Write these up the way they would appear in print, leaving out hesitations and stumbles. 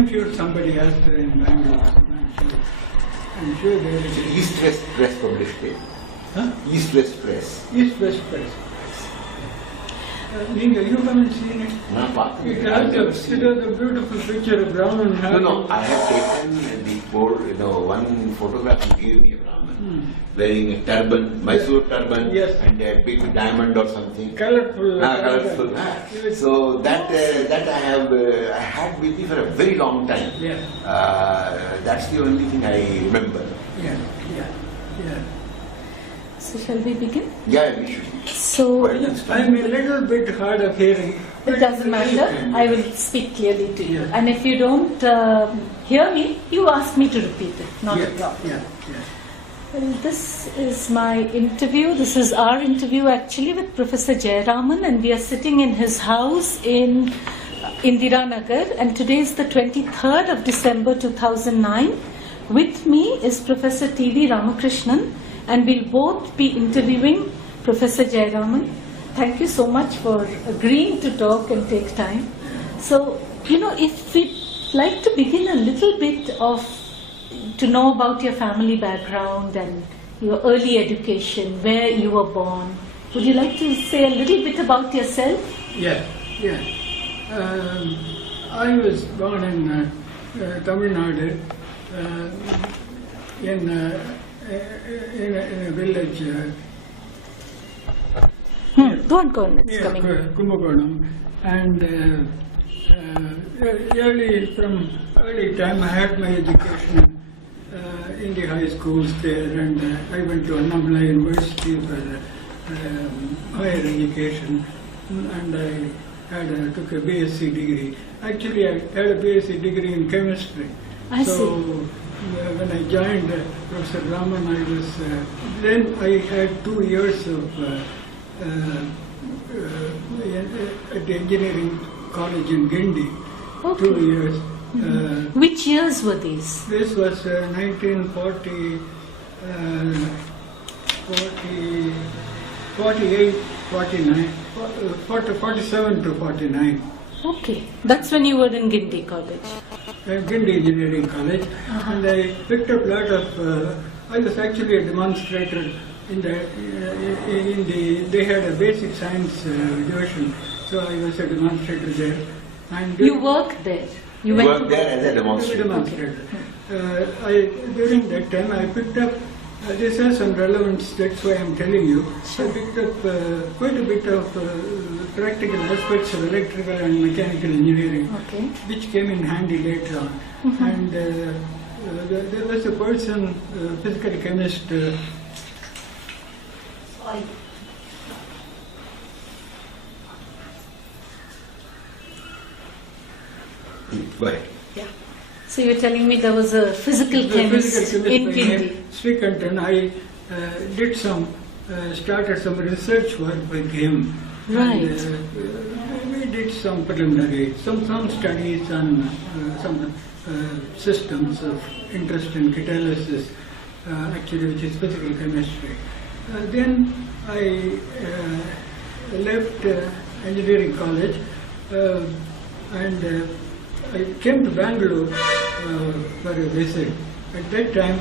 I'm sure somebody asked her in Bangalore. I'm sure they will. East-West Press published it. Huh? East-West Press. East-West Press. Linga, you haven't seen it? No, It has a beautiful picture of Brahman. No, I have taken the one photograph you gave me of Brahman wearing a turban, Mysore turban, yes. and a big diamond or something. Colorful. Colorful. So that I had with me for a very long time. Yeah. That's the only thing I remember. Yeah. So shall we begin? Yeah, we should. So I'm a little bit hard of hearing. it doesn't matter. I will speak clearly to you. Yeah. And if you don't hear me, you ask me to repeat it. Not a problem. Yeah. Well, this is my interview. This is our interview actually with Professor Jayaraman, and we are sitting in his house in Indiranagar, and today is the 23rd of December 2009. With me is Professor T.V. Ramakrishnan, and we'll both be interviewing Professor Jayaraman. Thank you so much for agreeing to talk and take time. So, if we'd like to begin a little bit to know about your family background and your early education, where you were born. Would you like to say a little bit about yourself? Yeah. I was born in Tamil Nadu, in a village. Go on, it's coming. Kumbakonam, and early time I had my education in the high schools there, and I went to Annamala University for higher education, and I took a BSc degree. Actually, I had a BSc degree in chemistry. I see. When I joined Professor Raman, then I had 2 years of at the engineering college in Gindi. Okay. 2 years. Which years were these? This was 1940, 48, 49, 47 to 49. Okay, that's when you were in Gindi College. Gindi Engineering College, and I picked up a lot of. I was actually a demonstrator they had a basic science division, so I was a demonstrator there. And you worked there? You worked there as a demonstrator? Okay. During that time I picked up, this has some relevance, that's why I'm telling you. Sure. I picked up quite a bit of practical aspects of electrical and mechanical engineering, which came in handy later on. And there was a person, physical chemist, Go ahead. Yeah. So you're telling me there was a physical chemist in Gindi. Srikantan. I started some research work with him. Right. And, we did some preliminary, some studies on some systems of interest in catalysis, actually, which is physical chemistry. Then I left engineering college and I came to Bangalore for a visit. At that time,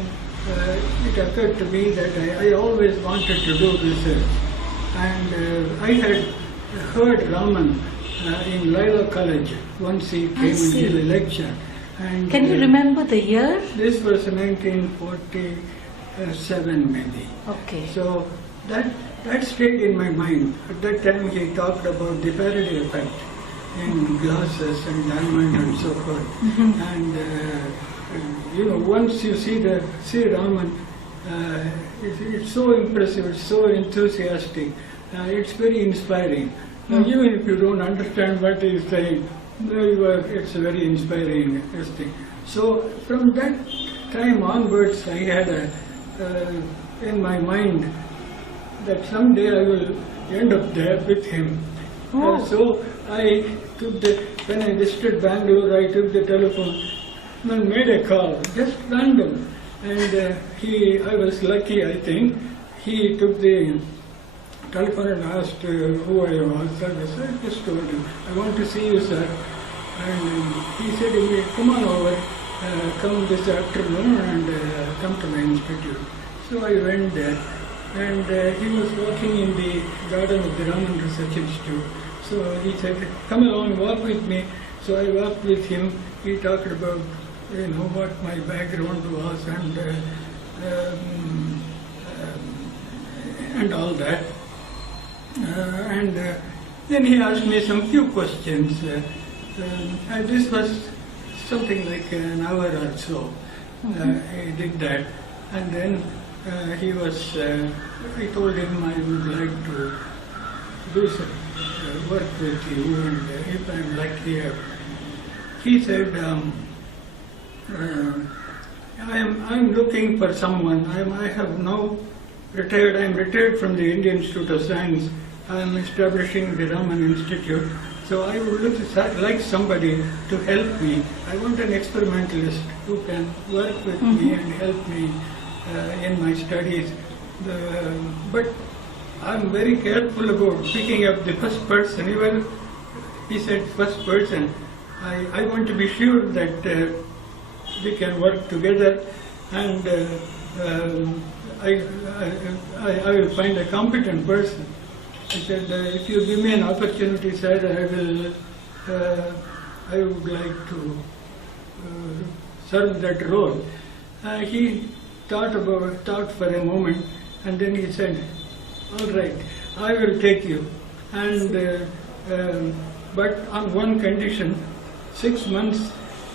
it occurred to me that I always wanted to do research. And I had heard Raman in Lila College once he came and gave a lecture. And, can you remember the year? This was 1947 maybe. Okay. So that stayed in my mind. At that time he talked about the Faraday effect in glasses and diamond and so forth. And once you see Raman, it's so impressive, it's so enthusiastic, it's very inspiring. Even if you don't understand what he is saying, it's a very inspiring thing. So from that time onwards, I had in my mind that someday I will end up there with him. So I when I visited Bangalore, I took the telephone and made a call, just random. And I was lucky, I think. He took the telephone and asked who I was. I just told him, I want to see you, sir. And he said, come on over, come this afternoon and come to my institute. So I went there, and he was working in the garden of the Raman Research Institute. So he said, come along, walk with me. So I walked with him. He talked about, what my background was and all that. And then he asked me some few questions. And this was something like an hour or so. He did that. And then I told him I would like to do some work with you, and if I'm lucky. He said, I'm looking for someone. I have now retired. I'm retired from the Indian Institute of Science. I'm establishing the Raman Institute. So I would like somebody to help me. I want an experimentalist who can work with me and help me in my studies. But I'm very careful about picking up the first person. Even he said first person. I want to be sure that we can work together, and I will find a competent person. I said, if you give me an opportunity, sir, I would like to serve that role. He thought for a moment, and then he said, all right, I will take you. And but on one condition, 6 months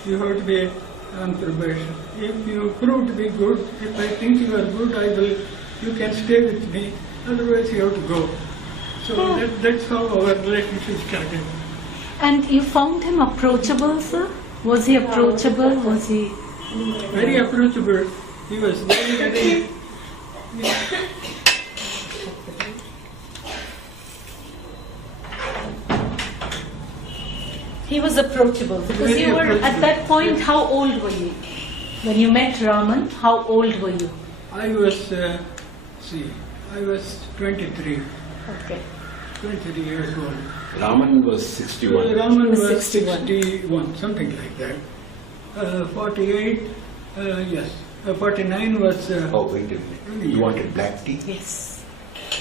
you have to be on probation. If you prove to be good, if I think you are good, you can stay with me. Otherwise, you have to go. So that's how our relationship started. And you found him approachable, sir? Was he approachable? Was he... Very approachable. He was very... He was approachable. Because you were, at that point, how old were you? When you met Raman, how old were you? I was 23. Okay. 23 years old. Raman was 61. Raman was 61, something like that. 48, yes. 49 was... Oh, wait a minute. You wanted black tea? Yes.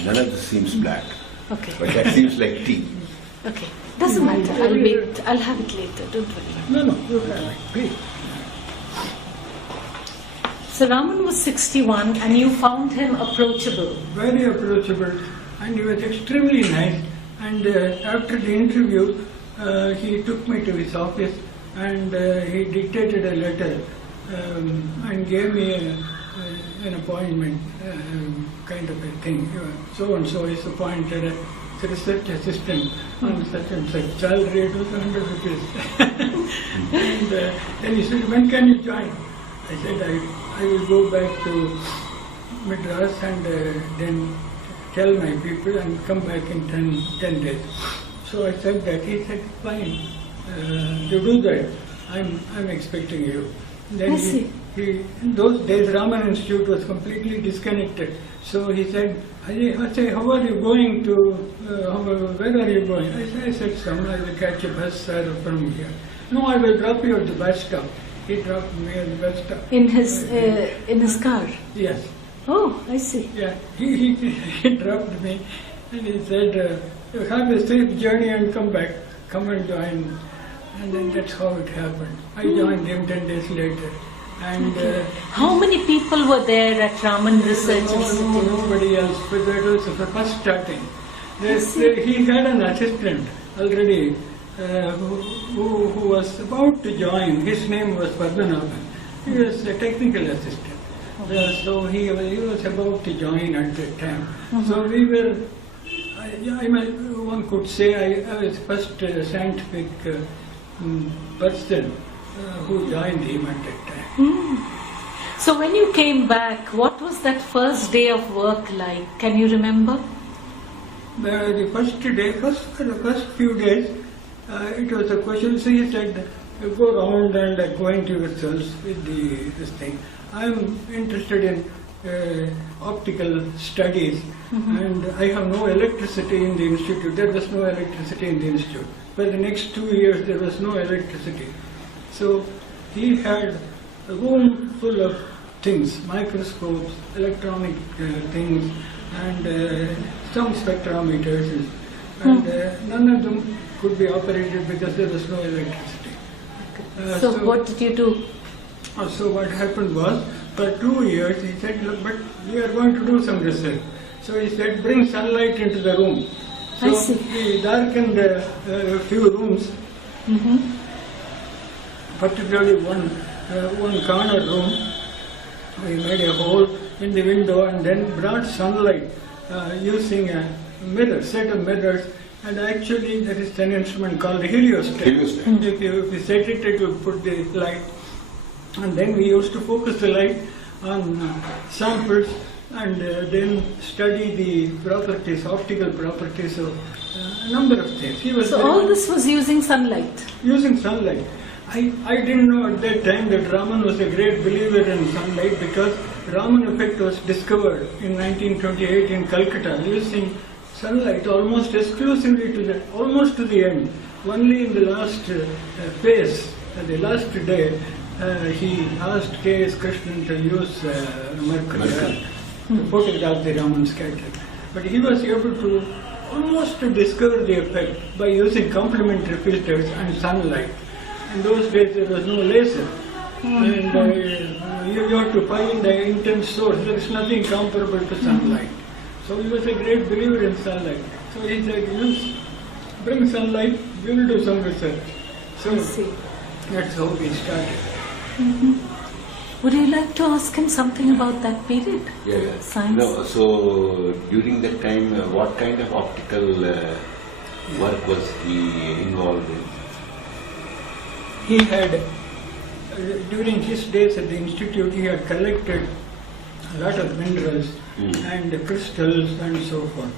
None of this seems black. Okay. But that seems like tea. Okay. Doesn't matter. I'll wait. I'll have it later. Don't worry. No, you have it. Please. So Raman was 61 and you found him approachable. Very approachable, and he was extremely nice. And after the interview, he took me to his office, and he dictated a letter and gave me an appointment, kind of a thing. So and so is appointed as a research assistant on such and such. Salary, it was 100 rupees. And then he said, when can you join? I said, I will go back to Madras and then tell my people and come back in 10 days. So I said that. He said, fine, you do that. I'm expecting you. Then in those days, Raman Institute was completely disconnected. So he said, I say, how are you going to, where are you going? I said, I will catch a bus from here. No, I will drop you at the bus stop. He dropped me at the bus stop. In his car? Yes. Oh, I see. Yeah, he dropped me and he said, have a safe journey and come back. Come and join. And then that's how it happened. I joined him 10 days later. And how many people were there at Raman Research Institute? Nobody else, but that was the first starting. He had an assistant already who was about to join. His name was Padmanabhan. He was a technical assistant. So he was about to join at that time. So we were, one could say I was first scientific person who joined him at that time. So when you came back, what was that first day of work like? Can you remember? The first day, for the first few days, it was a question. So he said, go around and go into yourselves with this thing. I'm interested in optical studies, and I have no electricity in the institute. There was no electricity in the institute. For the next 2 years, there was no electricity. So he had a room full of things, microscopes, electronic things, and some spectrometers, and none of them could be operated because there was no electricity. So what did you do? So what happened was, for 2 years he said, look, but we are going to do some research. So he said, bring sunlight into the room. So I see. we darkened a few rooms, particularly one corner room. We made a hole in the window and then brought sunlight using a mirror, set of mirrors. And actually there is an instrument called a heliostat. If you set it, it will put the light. And then we used to focus the light on samples and then study the properties, optical properties of a number of things. So all this was using sunlight? Using sunlight. I didn't know at that time that Raman was a great believer in sunlight, because Raman effect was discovered in 1928 in Calcutta using sunlight almost exclusively almost to the end. Only in the last phase, the last day, he asked K.S. Krishnan to use mercury to photograph the Raman scatter. But he was able to almost to discover the effect by using complementary filters and sunlight. In those days there was no laser, and you have to find the intense source. There is nothing comparable to sunlight. So he was a great believer in sunlight. So he said, bring sunlight, we will do some research. So that's how we started. Would you like to ask him something about that period? Yeah. Science? No, so during that time, what kind of optical work was he involved in? He had, during his days at the institute, he had collected a lot of minerals and crystals and so forth.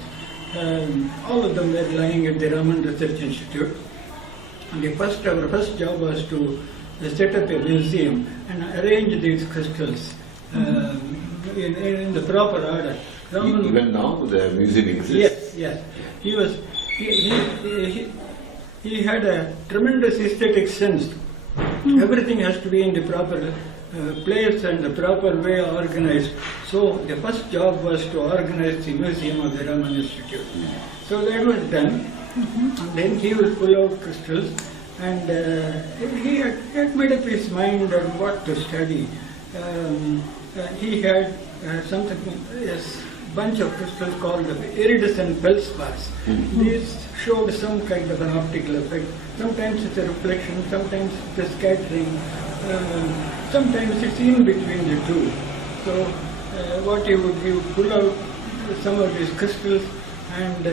All of them were lying at the Raman Research Institute. And our first job was to set up a museum and arrange these crystals in the proper order. Even now the museum exists? Yes. He had a tremendous aesthetic sense. Everything has to be in the proper place and the proper way organized. So the first job was to organize the museum of the Raman Institute. So that was done. And then he will pull out crystals, and he had made up his mind on what to study. He had a bunch of crystals called iridescent feldspars. These showed some kind of an optical effect. Sometimes it's a reflection, sometimes it's a scattering, sometimes it's in between the two. So what he would pull out some of these crystals, and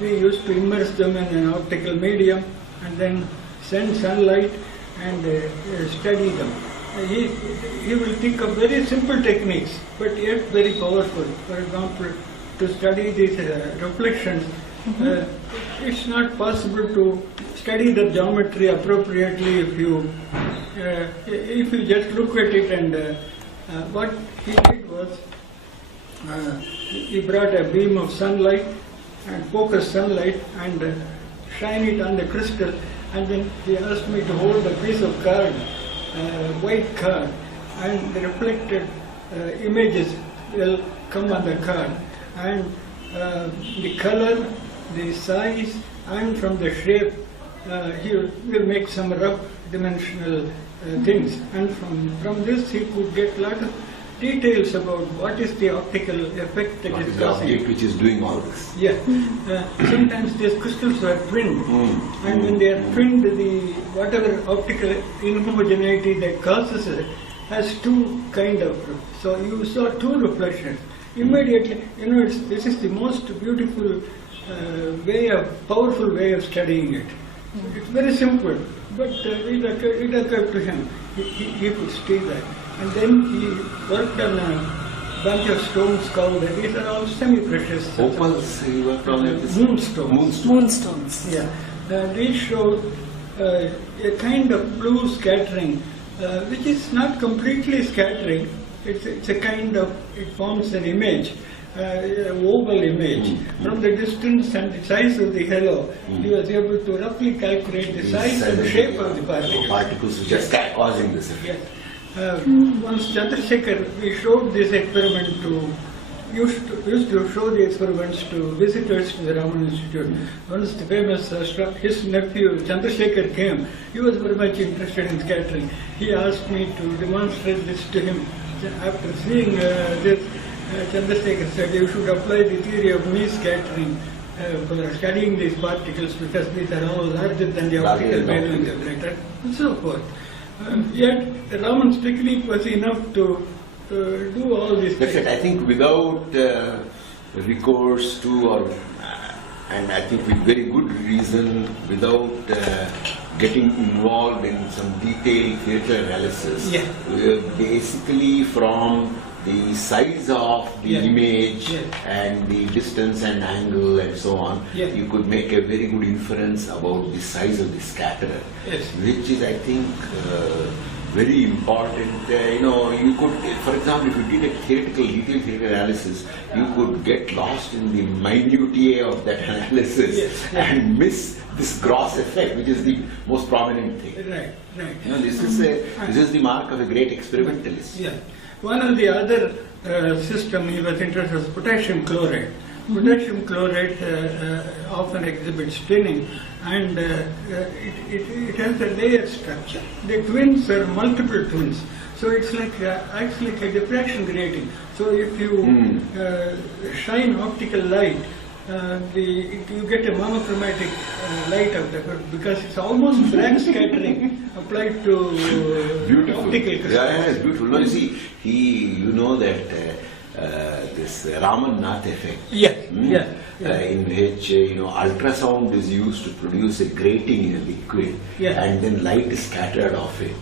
we used to immerse them in an optical medium and then send sunlight and study them. He will think of very simple techniques, but yet very powerful. For example, to study these reflections, it's not possible to study the geometry appropriately if you just look at it. And what he did was, he brought a beam of sunlight and focused sunlight and shine it on the crystal, and then he asked me to hold a piece of card, white card, and the reflected images will come on the card, and the color, the size, and from the shape, he will make some rough dimensional things, and from this he could get a lot of details about what is the optical effect that is causing. The object which is doing all this. Yeah. Sometimes these crystals are twinned, and when they are twinned, whatever optical inhomogeneity that causes it has two kind of. So you saw two reflections. Immediately, this is the most beautiful powerful way of studying it. It's very simple, but it occurred to him. He could see that. And then he worked on a bunch of stones called, these are all semi-precious. Opals, he worked on this? Moonstones. Moonstones. Yeah. These show a kind of blue scattering, which is not completely scattering, it's a kind of, it forms an image, an oval image. From the distance and the size of the halo, he was able to roughly calculate the size and the shape of the particles. Particles which are causing this effect. Yes. Once Chandrasekhar, we showed this experiment to, used to show the experiments to visitors to the Raman Institute. Once the famous his nephew Chandrasekhar came, he was very much interested in scattering. He asked me to demonstrate this to him. After seeing this, Chandrasekhar said, you should apply the theory of Mie scattering for studying these particles, because these are all larger than the optical wavelength of light, and so forth. Yet Raman's technique was enough to do all these That's things. it. I think without recourse to, or and I think with very good reason, without getting involved in some detailed theatre analysis, basically from the size of the image and the distance and angle and so on, you could make a very good inference about the size of the scatterer, which is, I think, very important. You could, for example, if you did a detailed theoretical analysis, you could get lost in the minutiae of that analysis and miss this gross effect, which is the most prominent thing. Right. This is the mark of a great experimentalist. Yeah. One of the other system he was interested was potassium chloride. Potassium chloride often exhibits tinning, and it has a layer structure. The twins are multiple twins, so it's like actually like a diffraction grating. So if you shine optical light, you get a monochromatic light out of it, because it's almost black scattering applied to optical crystals. Yeah, it's beautiful. No, you see, you know that this Raman Nath effect, in which ultrasound is used to produce a grating in a liquid, and then light is scattered off it.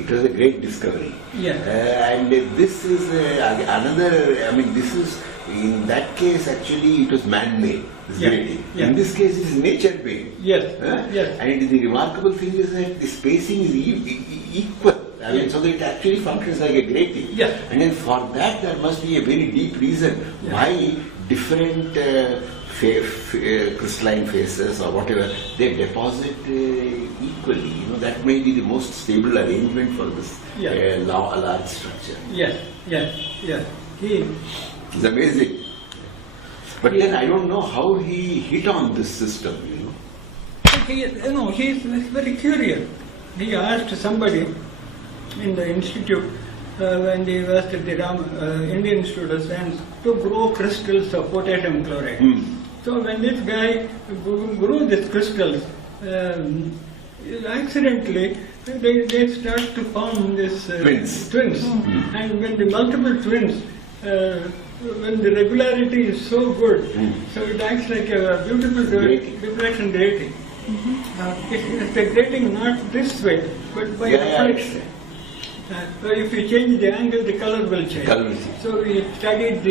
It was a great discovery. And this is another, this is, in that case, actually, it was man-made, this grating. In this case, it is nature-made. And the remarkable thing is that the spacing is equal. So that it actually functions like a grating. And then for that, there must be a very deep reason why different crystalline phases or whatever, they deposit equally. That may be the most stable arrangement for this large structure. It's amazing. But then I don't know how he hit on this system, He's very curious. He asked somebody in the institute, when he was at the Indian Institute of Science, to grow crystals of potassium chloride. So when this guy grew these crystals, accidentally they start to form these twins. And when the multiple twins, when the regularity is so good, so it acts like a beautiful diffraction grating. It's a grating not this way, but by reflection. So if you change the angle, the color will change. So we studied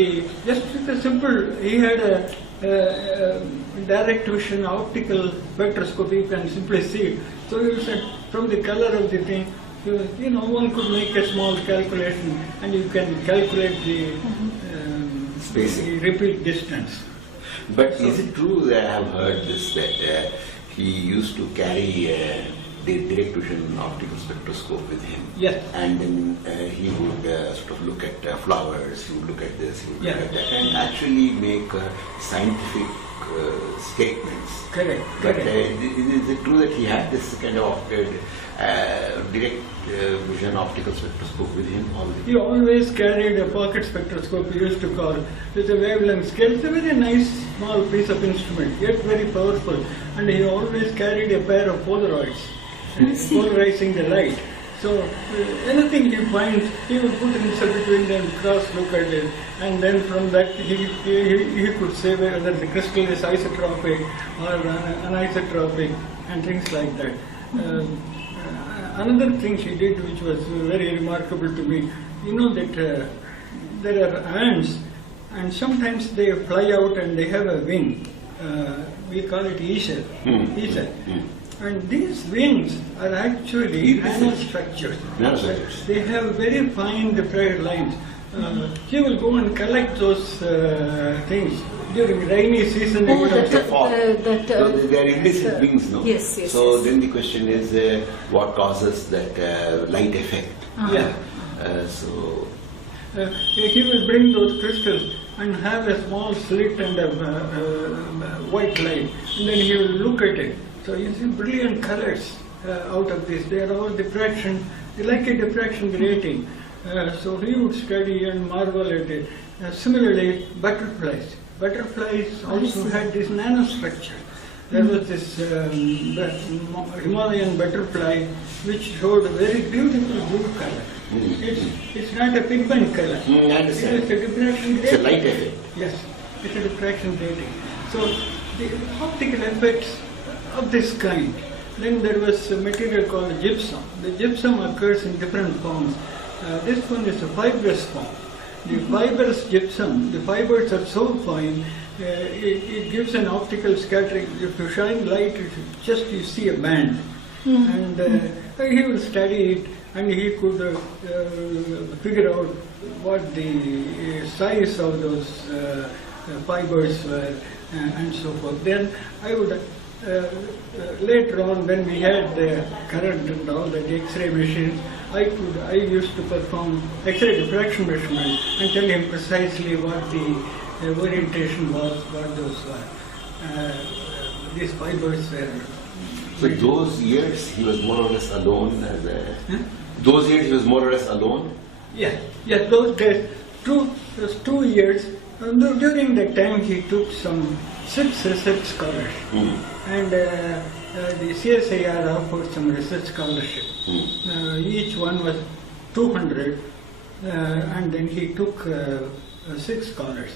just with a simple, he had a direct vision optical spectroscopy, you can simply see it. So you said from the color of the thing, one could make a small calculation and you can calculate the spacing, repeat distance. But is it true that I have heard this, that he used to carry the direct vision optical spectroscope with him? And then he would sort of look at flowers, he would look at this, he would look at that, and actually make scientific statements. Correct. But is it true that he had this kind of direct vision optical spectroscope with him always? He always carried a pocket spectroscope, he used to call, with a wavelength scale. It's a very nice small piece of instrument, yet very powerful. And he always carried a pair of Polaroids, polarizing the light. So anything he finds, he would put himself between them, cross-look at it, and then from that he could say whether the crystal is isotropic or anisotropic and things like that. Another thing she did which was very remarkable to me, that there are ants and sometimes they fly out and they have a wing. We call it Isha. And these wings are actually nanostructures. Nanostructures. They have very fine diffraction lines. He will go and collect those things during rainy season. Oh, it becomes that, So they are implicit wings, no? Yes, yes, So yes. then the question is, what causes that light effect? Yeah. So He will bring those crystals and have a small slit and a white light, and then he will look at it. So you see brilliant colors out of this. They are all diffraction, like a diffraction grating. So he would study and marvel at it. Similarly, butterflies. Butterflies also had this nanostructure. There was this Himalayan butterfly which showed a very beautiful blue color. It's not a pigment color. I understand. It is a diffraction grating. It's a light effect. Yes, it's a diffraction grating. So the optical effects of this kind. Then there was a material called gypsum. The gypsum occurs in different forms. This one is a fibrous form. The fibrous gypsum, the fibers are so fine, it gives an optical scattering. If you shine light, you see a band. And he will study it, and he could figure out what the size of those fibers were, and so forth. Then I would later on, when we had the current and all the X-ray machines, I used to perform X-ray diffraction measurements and tell him precisely what the orientation was, what those were. These fibers were. So those years he was more or less alone. Those years he was more or less alone. Yeah. Those days, those 2 years. During that time, he took some 6 research scholars, and the CSIR offered some research scholarship. Each one was 200, and then he took 6 scholars.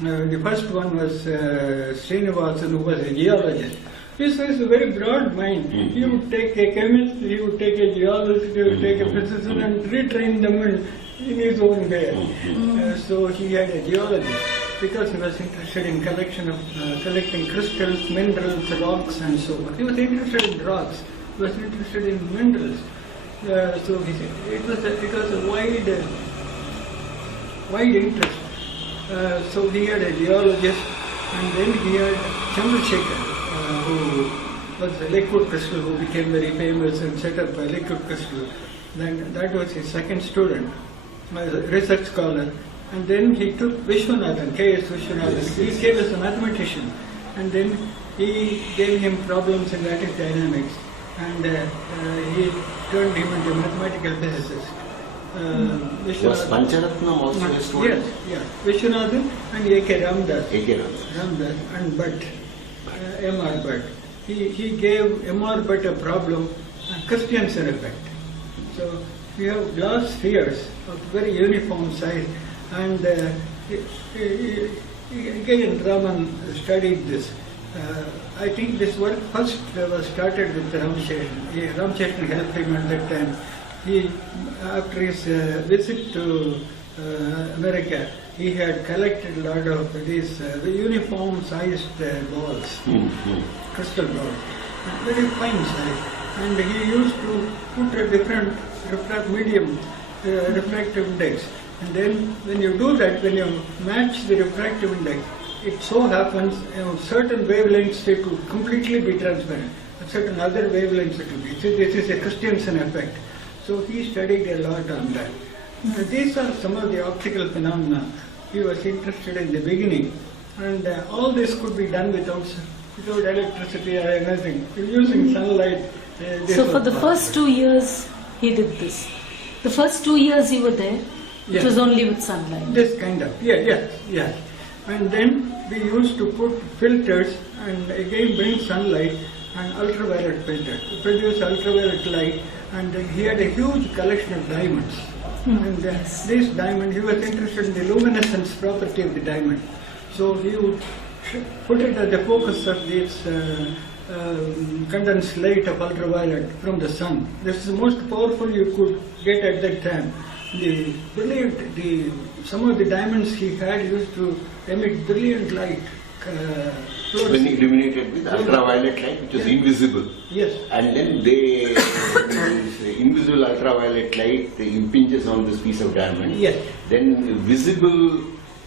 The first one was Srinivasan, who was a geologist. This was a very broad mind. He would take a chemist, he would take a geologist, he would take a physicist, and retrain them in his own way. So he had a geologist because he was interested in collecting crystals, minerals, rocks, and so on. He was interested in rocks. He was interested in minerals. So it was a wide interest. So he had a geologist, and then he had Chandrasekhar, who was a liquid crystal, who became very famous and set up a liquid crystal. Then that was his second student, a research scholar. And then he took Vishwanathan, K.S. Vishwanathan. He came as a mathematician. And then he gave him problems in lattice dynamics. And he turned him into a mathematical physicist. Was Pancharatnam also a student? Yes. Vishwanathan and A.K. Ramdas. A.K. Ramdas. And Bhatt, M.R. Bhatt. He gave M.R. Bhatt a problem, Christiansen effect. So we have glass spheres of very uniform size, and again Raman studied this. I think this work first was started with Ramsheshan. Ramsheshan helped him at that time. After his visit to America, he had collected a lot of these uniform sized balls, crystal balls, very fine size. And he used to put a different refractive index. And then when you do that, when you match the refractive index, it so happens certain wavelengths it will completely be transparent, but certain other wavelengths it will be. So this is a Christiansen effect. So he studied a lot on that. These are some of the optical phenomena he was interested in the beginning, and all this could be done without electricity or anything, using sunlight. So for the first 2 years he did this. The first 2 years you were there, it was only with sunlight. This kind of, yes. And then we used to put filters and again bring sunlight and ultraviolet filter to produce ultraviolet light, and then he had a huge collection of diamonds. And this diamond, he was interested in the luminescence property of the diamond. So he would put it at the focus of this condensed light of ultraviolet from the sun. This is the most powerful you could get at that time. Some of the diamonds he had used to emit brilliant light, when illuminated with ultraviolet light, which was invisible. Yes. And then this invisible ultraviolet light impinges on this piece of diamond. Yes. Then visible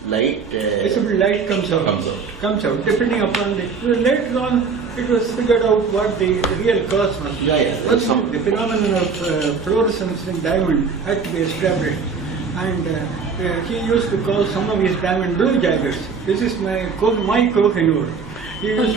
light Visible light comes out. Comes out. Depending upon the. Later on, it was figured out what the real cause was. Yeah. The phenomenon of fluorescence in diamond had to be established. And he used to call some of his diamond blue jaggers. This is my Kohinoor. He used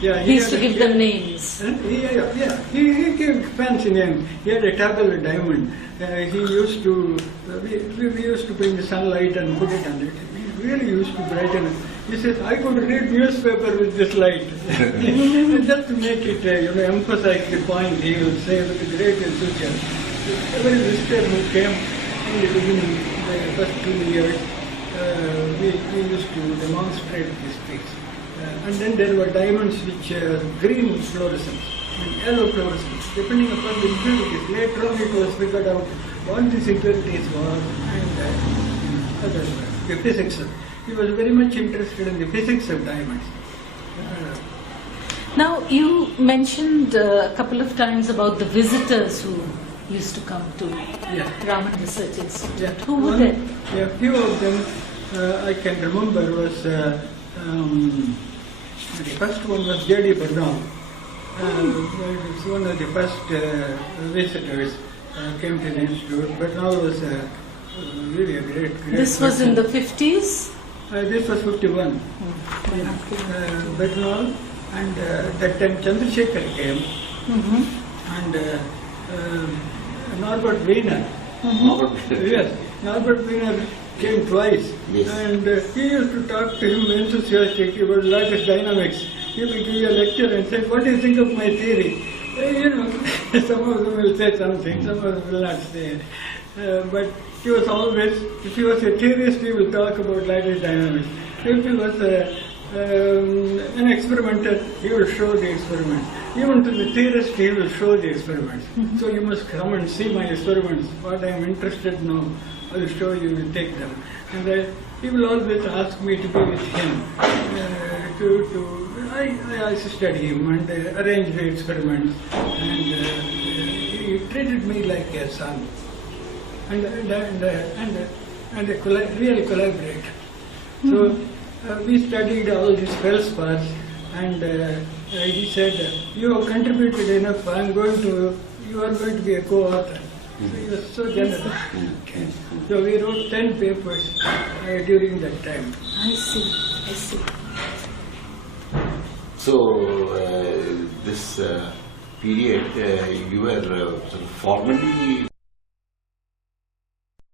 He used to give them names. He gave fancy names. He had a tabular diamond. He used to, we used to bring the sunlight and put it on it. He really used to brighten it. He says, I could read newspaper with this light. Just to make it, emphasize the point, he would say with great enthusiasm. Every visitor who came in the beginning, the first 2 years, we used to demonstrate this piece. And then there were diamonds which green fluorescence and yellow fluorescence, depending upon the impurities. Later on it was figured out what these impurities were and other the physics. He was very much interested in the physics of diamonds. Now, you mentioned a couple of times about the visitors who used to come to Raman Research Institute. Yeah. Who were they? A few of them I can remember was the first one was J.D. Bernal. One of the first visitors came to the institute. Bernal was really a great This was person. in the 50s? This was 51. Bernal and that time Chandrasekhar came and Norbert Wiener. Yes, Norbert Wiener came twice, and he used to talk to him enthusiastically about lattice dynamics. He would give you a lecture and say, "What do you think of my theory?" Some of them will say something, some of them will not say it. But he was always, if he was a theorist, he will talk about lattice dynamics. If he was an experimenter, he will show the experiments. Even to the theorist, he will show the experiments. So you must come and see my experiments. What I am interested now, I will show you, will take them. And he will always ask me to be with him. I assisted him and arranged the experiments. And he treated me like a son. And a real collaborator. So we studied all these feldspars, and he said, "You have contributed enough. You are going to be a co-author." So he was so generous. So we wrote 10 papers during that time. I see. So this period, you were sort of formally